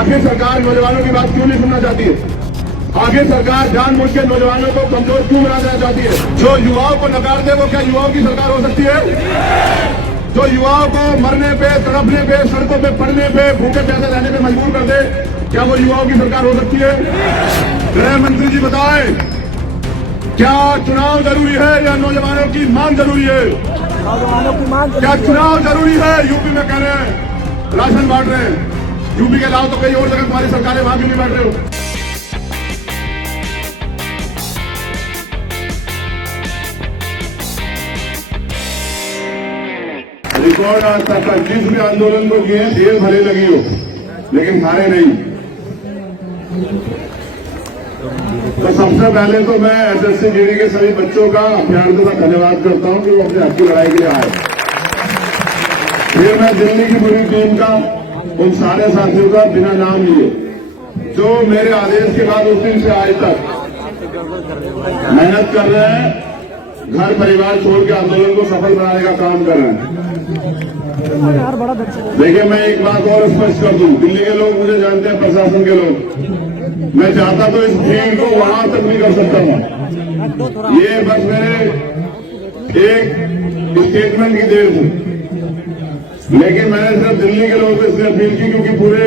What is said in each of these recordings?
आखिर सरकार नौजवानों की बात क्यों नहीं सुनना चाहती है? आखिर सरकार जानबूझ के नौजवानों को कमजोर क्यों बना देना चाहती है? जो युवाओं को नकार दे वो क्या युवाओं की सरकार हो सकती है? जो युवाओं को मरने पे, तड़पने पे, सड़कों पे पड़ने पे, भूखे प्यासे रहने पे मजबूर कर दे, क्या वो युवाओं की सरकार हो सकती है? गृह मंत्री जी बताएं, क्या चुनाव जरूरी है या नौजवानों की मांग जरूरी है? नौजवानों की मांग क्या चुनाव जरूरी है? यूपी में कह रहे हैं राशन बांट रहे हैं, यूपी के अलावा तो कई और जगह तुम्हारी सरकारें वहां क्यों नहीं बांट रहे हो? रिकॉर्ड आज तक 25वें आंदोलन को किए, जेल भले लगी हो लेकिन हारे नहीं। तो सबसे पहले तो मैं एसएससी जीडी के सभी बच्चों का, अभ्यर्थियों का धन्यवाद करता हूं कि वो अपने हक की लड़ाई के लिए आए। फिर मैं दिल्ली की पूरी टीम का, उन सारे साथियों का बिना नाम लिए जो मेरे आदेश के बाद उस दिन से आज तक मेहनत कर रहे हैं, घर परिवार छोड़ के आंदोलन को सफल बनाने का काम कर रहे हैं। देखिए, मैं एक बात और स्पष्ट कर दूं, दिल्ली के लोग मुझे जानते हैं, प्रशासन के लोग, मैं चाहता तो इस भीड़ को वहां तक नहीं कर सकता था। ये बस मेरे एक स्टेटमेंट की देर थी, लेकिन मैंने सिर्फ दिल्ली के लोगों को इसलिए अपील की क्योंकि पूरे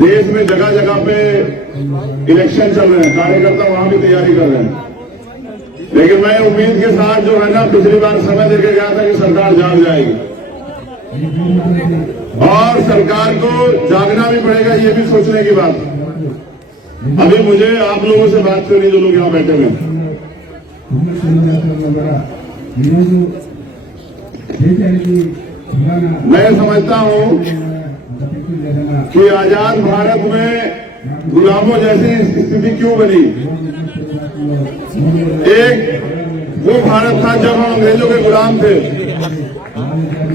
देश में जगह जगह पे इलेक्शन चल रहे हैं, कार्यकर्ता वहां भी तैयारी कर रहे हैं। लेकिन मैं उम्मीद के साथ जो है ना, पिछली बार समय देके गया था कि सरकार जाग जाएगी और सरकार को जागना भी पड़ेगा, ये भी सोचने की बात। अभी मुझे आप लोगों से बात करनी, जो लोग यहाँ बैठे हुए, मैं समझता हूँ कि आजाद भारत में गुलामों जैसी स्थिति क्यों बनी। एक वो भारत था जब हम अंग्रेजों के गुलाम थे,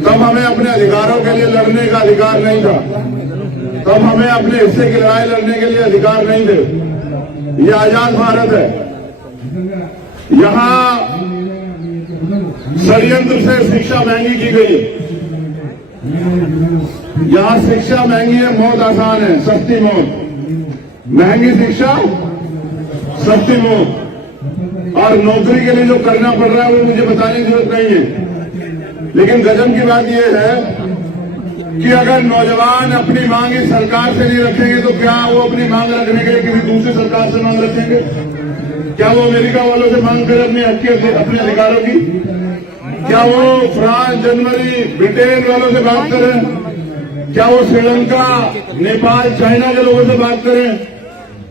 तब हमें अपने अधिकारों के लिए लड़ने का अधिकार नहीं था, तब हमें अपने हिस्से की लड़ाई लड़ने के लिए अधिकार नहीं थे। ये आजाद भारत है। यहाँ षड्यंत्र से शिक्षा महंगी की गई है, यहाँ शिक्षा महंगी है, मौत आसान है, सस्ती मौत, महंगी शिक्षा, सस्ती मौत। और नौकरी के लिए जो करना पड़ रहा है वो मुझे बताने की जरूरत नहीं है। लेकिन गजब की बात यह है कि अगर नौजवान अपनी मांग इस सरकार से नहीं रखेंगे तो क्या वो अपनी मांग रखने के लिए किसी दूसरी सरकार से मांग रखेंगे? क्या वो अमेरिका वालों से मांग करें अपने अधिकारों की? क्या वो फ्रांस, जनवरी, ब्रिटेन वालों से बात करें? क्या वो श्रीलंका, नेपाल, चाइना के लोगों से बात करें?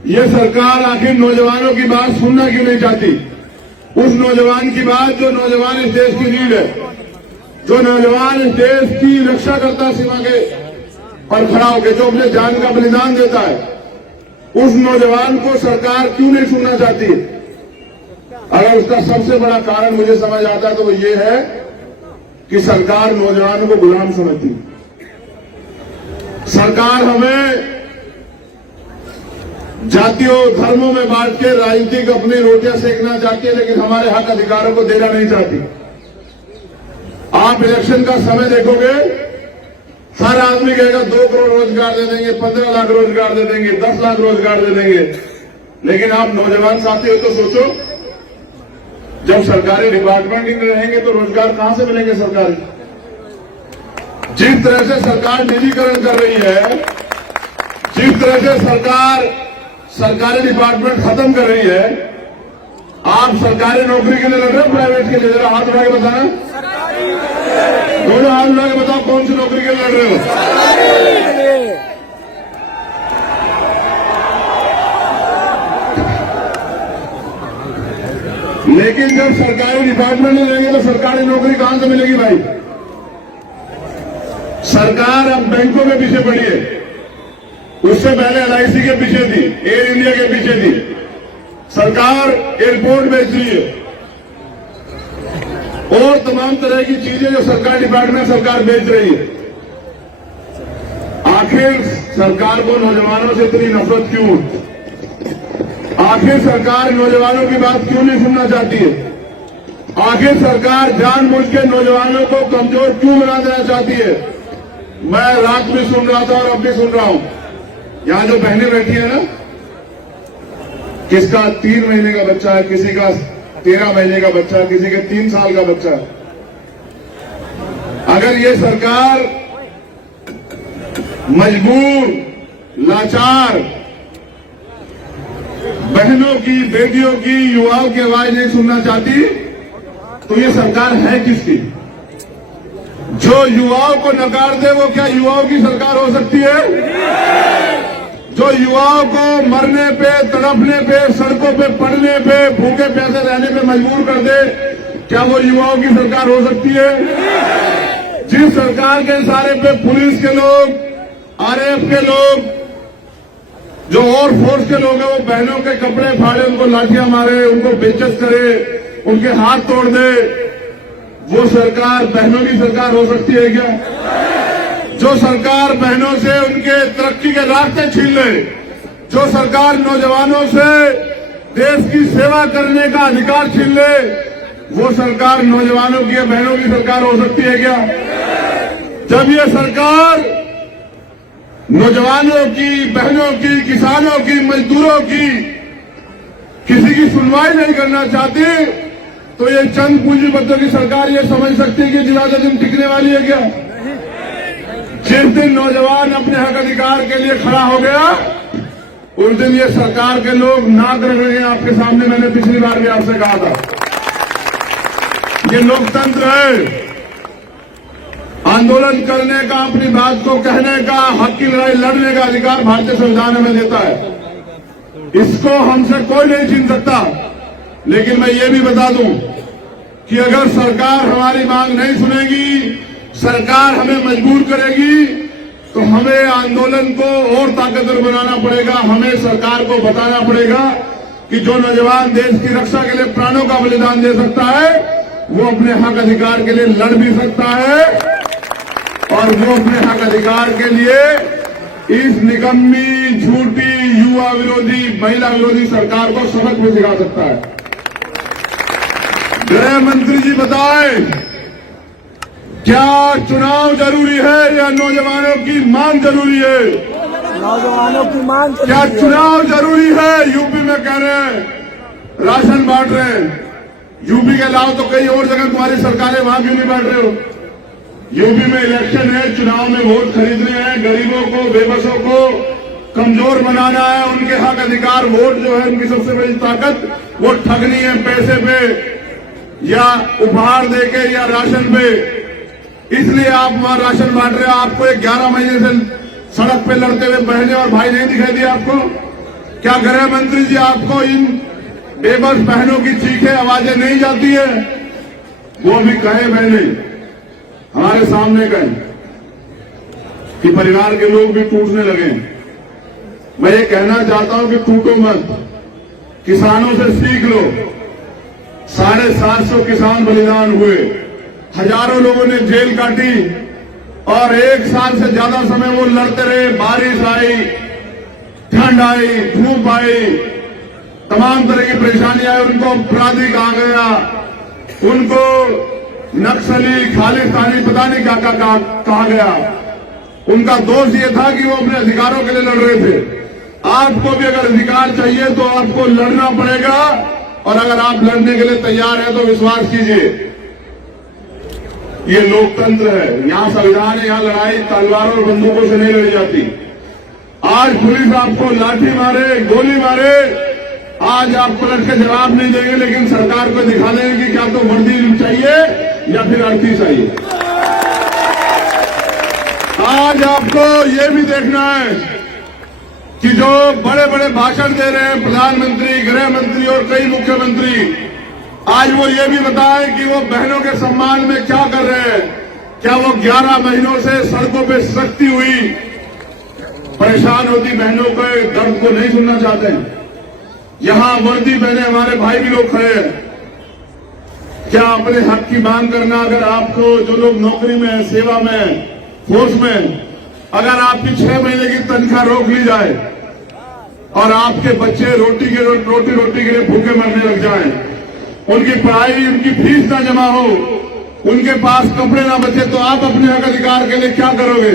ये सरकार आखिर नौजवानों की बात सुनना क्यों नहीं चाहती? उस नौजवान की बात जो नौजवान इस देश की रीढ़ है, जो नौजवान इस देश की रक्षा करता है सीमा के पर खड़ा होकर, जो अपने जान का बलिदान देता है, उस नौजवान को सरकार क्यों नहीं सुनना चाहती है? अगर उसका सबसे बड़ा कारण मुझे समझ आता है तो वो ये है कि सरकार नौजवानों को गुलाम समझती है। सरकार हमें जातियों, धर्मों में बांट के राजनीतिक अपनी रोटियां सेकना चाहती है, लेकिन हमारे हक अधिकारों को देना नहीं चाहती। आप इलेक्शन का समय देखोगे, हर आदमी कहेगा 2 करोड़ रोजगार दे देंगे, 15 लाख रोजगार दे देंगे, 10 लाख रोजगार दे देंगे। लेकिन आप नौजवान साथी हो तो सोचो, जब सरकारी डिपार्टमेंट ही नहीं रहेंगे तो रोजगार कहां से मिलेंगे सरकारी? जिस तरह से सरकार निजीकरण कर रही है, जिस तरह से सरकार सरकारी डिपार्टमेंट खत्म कर रही है, आप सरकारी नौकरी के लिए लड़ रहे हो, प्राइवेट के लिए? जरा हाथ उठा के बताना, दोनों हाथ उठा के बताओ कौन सी नौकरी के लिए लड़ रहे हो? लेकिन जब सरकारी डिपार्टमेंट में रहेंगे तो सरकारी नौकरी कहां से मिलेगी भाई? सरकार अब बैंकों में पीछे पड़ी है, उससे पहले LIC के पीछे थी, एयर इंडिया के पीछे थी। सरकार एयरपोर्ट बेच रही है और तमाम तरह की चीजें जो सरकार डिपार्टमेंट सरकार बेच रही है। आखिर सरकार को नौजवानों से इतनी नफरत क्यों? आखिर सरकार नौजवानों की बात क्यों नहीं सुनना चाहती है? आखिर सरकार जानबूझ के नौजवानों को कमजोर क्यों बना देना चाहती है? मैं रात में सुन रहा था और अब भी सुन रहा हूं, यहां जो बहनें बैठी है ना, किसका 3 महीने का बच्चा है, किसी का 13 महीने का बच्चा है, किसी के 3 साल का बच्चा है। अगर ये सरकार मजबूर, लाचार बहनों की, बेटियों की, युवाओं की आवाज नहीं सुनना चाहती तो ये सरकार है किसकी? जो युवाओं को नकार दे वो क्या युवाओं की सरकार हो सकती है? जो युवाओं को मरने पे, तड़पने पे, सड़कों पे पड़ने पे, भूखे प्यासे रहने पे मजबूर कर दे, क्या वो युवाओं की सरकार हो सकती है? जिस सरकार के इशारे पे पुलिस के लोग, आरएएफ के लोग, जो और फोर्स के लोग हैं, वो बहनों के कपड़े फाड़े, उनको लाठियां मारे, उनको बेइज्जत करे, उनके हाथ तोड़ दे, वो सरकार बहनों की सरकार हो सकती है क्या? जो सरकार बहनों से उनके तरक्की के रास्ते छीन ले, जो सरकार नौजवानों से देश की सेवा करने का अधिकार छीन ले, वो सरकार नौजवानों की या बहनों की सरकार हो सकती है क्या? जब ये सरकार नौजवानों की, बहनों की, किसानों की, मजदूरों की किसी की सुनवाई नहीं करना चाहती तो ये चंद पूंजीपतियों की सरकार ये समझ सकती है कि ज्यादा दिन टिकने वाली है क्या? जिस दिन नौजवान अपने हक अधिकार के लिए खड़ा हो गया उस दिन ये सरकार के लोग नाक रगड़ेंगे आपके सामने। मैंने पिछली बार भी आपसे कहा था, ये लोकतंत्र है। आंदोलन करने का, अपनी बात को कहने का, हक की लड़ाई लड़ने का अधिकार भारतीय संविधान हमें देता है। इसको हमसे कोई नहीं छीन सकता। लेकिन मैं ये भी बता दूं कि अगर सरकार हमारी मांग नहीं सुनेगी, सरकार हमें मजबूर करेगी, तो हमें आंदोलन को और ताकतवर बनाना पड़ेगा। हमें सरकार को बताना पड़ेगा कि जो नौजवान देश की रक्षा के लिए प्राणों का बलिदान दे सकता है वो अपने हक अधिकार के लिए लड़ भी सकता है और वो अपने हक अधिकार के लिए इस निकम्मी, झूठी, युवा विरोधी, महिला विरोधी सरकार को सबक भी सिखा सकता है। गृह मंत्री जी बताएं, क्या चुनाव जरूरी है या नौजवानों की मांग जरूरी है? नौजवानों की मांग जरूरी क्या है। चुनाव जरूरी है? यूपी में कह रहे हैं राशन बांट रहे हैं। यूपी के अलावा तो कई और जगह तुम्हारी सरकारें, वहां क्यों नहीं बांट रहे हो? यूपी में इलेक्शन है, चुनाव में वोट खरीदने हैं, गरीबों को, बेबसों को कमजोर बनाना है। उनके हक अधिकार, वोट जो है उनकी सबसे बड़ी ताकत, वो ठगनी है पैसे पे या उपहार देके या राशन पे। इसलिए आप वहां राशन बांट रहे हो। आपको 11 महीने से सड़क पे लड़ते हुए बहनें और भाई नहीं दिखाई दिए आपको? क्या गृह मंत्री जी आपको इन बेबस बहनों की चीखें, आवाजें नहीं जाती है? वो भी कहे मैंने हमारे सामने कहें कि परिवार के लोग भी टूटने लगे। मैं ये कहना चाहता हूं कि टूटो मत, किसानों से सीख लो। 750 किसान बलिदान हुए, हजारों लोगों ने जेल काटी और 1 साल से ज्यादा समय वो लड़ते रहे। बारिश आई, ठंड आई, धूप आई, तमाम तरह की परेशानी आई। उनको अपराधी कहा गया, उनको नक्सली, खालिस्तानी, पता नहीं क्या कहा गया। उनका दोष ये था कि वो अपने अधिकारों के लिए लड़ रहे थे। आपको भी अगर अधिकार चाहिए तो आपको लड़ना पड़ेगा और अगर आप लड़ने के लिए तैयार हैं तो विश्वास कीजिए, ये लोकतंत्र है, यहां संविधान है, यहां लड़ाई तलवारों और बंदूकों से नहीं लड़ी जाती। आज पुलिस आपको लाठी मारे, गोली मारे, आज आप पलट के जवाब नहीं देंगे, लेकिन सरकार को दिखा देंगे कि क्या तो वर्दी चाहिए या फिर अर्थी चाहिए। आज आपको ये भी देखना है कि जो बड़े बड़े भाषण दे रहे हैं प्रधानमंत्री, गृह मंत्री और कई मुख्यमंत्री, आज वो ये भी बताएं कि वो बहनों के सम्मान में क्या कर रहे हैं। क्या वो 11 महीनों से सड़कों पे सख्ती हुई परेशान होती बहनों के दर्द को नहीं सुनना चाहते? यहां वर्दी पहने हमारे भाई भी लोग खड़े हैं। क्या अपने हक की मांग करना, अगर आपको जो लोग नौकरी में है, सेवा में है, फोर्स में, अगर आपकी 6 महीने की तनख्वाह रोक ली जाए और आपके बच्चे रोटी के लिए भूखे मरने लग जाएं, उनकी पढ़ाई, उनकी फीस ना जमा हो, उनके पास कपड़े ना बचे तो आप अपने हक अधिकार के लिए क्या करोगे?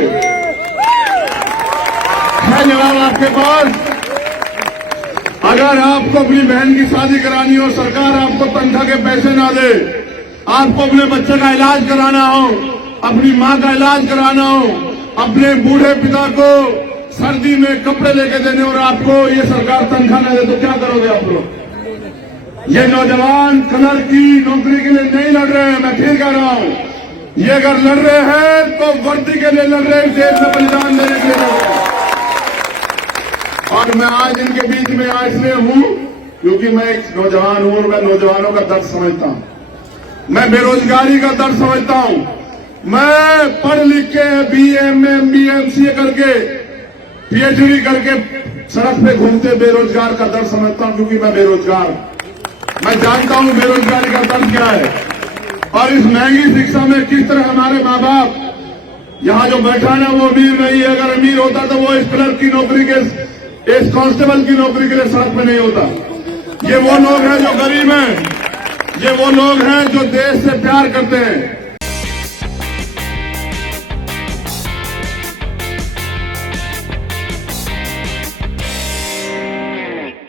है जवाब आपके पास? अगर आपको अपनी बहन की शादी करानी हो, सरकार आपको तनख्वाह के पैसे ना दे, आपको अपने बच्चे का इलाज कराना हो, अपनी मां का इलाज कराना हो, अपने बूढ़े पिता को सर्दी में कपड़े लेके देने और आपको ये सरकार तनख्वाह न दे तो क्या करोगे आप लोग? ये नौजवान कलर की नौकरी के लिए नहीं लड़ रहे हैं, मैं फिर कह रहा हूं, ये अगर लड़ रहे हैं तो वर्दी के लिए लड़ रहे हैं, देश में बलिदान देने के लिए लड़ रहे हैं। और मैं आज इनके बीच में आज इसलिए हूं क्योंकि मैं एक नौजवान हूं और मैं नौजवानों का दर्द समझता हूं, मैं बेरोजगारी का दर्द समझता हूं, मैं पढ़ लिख के BA MBA MCA करके PhD करके सड़क पे घूमते बेरोजगार का दर्द समझता हूं क्योंकि मैं बेरोजगार, मैं जानता हूं बेरोजगारी का दर्द क्या है। और इस महंगी शिक्षा में किस तरह हमारे माँ बाप, यहां जो बैठा ना वो अमीर नहीं है, अगर अमीर होता तो वो इस क्लर्क की नौकरी के, इस कांस्टेबल की नौकरी के लिए सड़क पे नहीं होता। ये वो लोग हैं जो गरीब हैं, ये वो लोग हैं जो देश से प्यार करते हैं,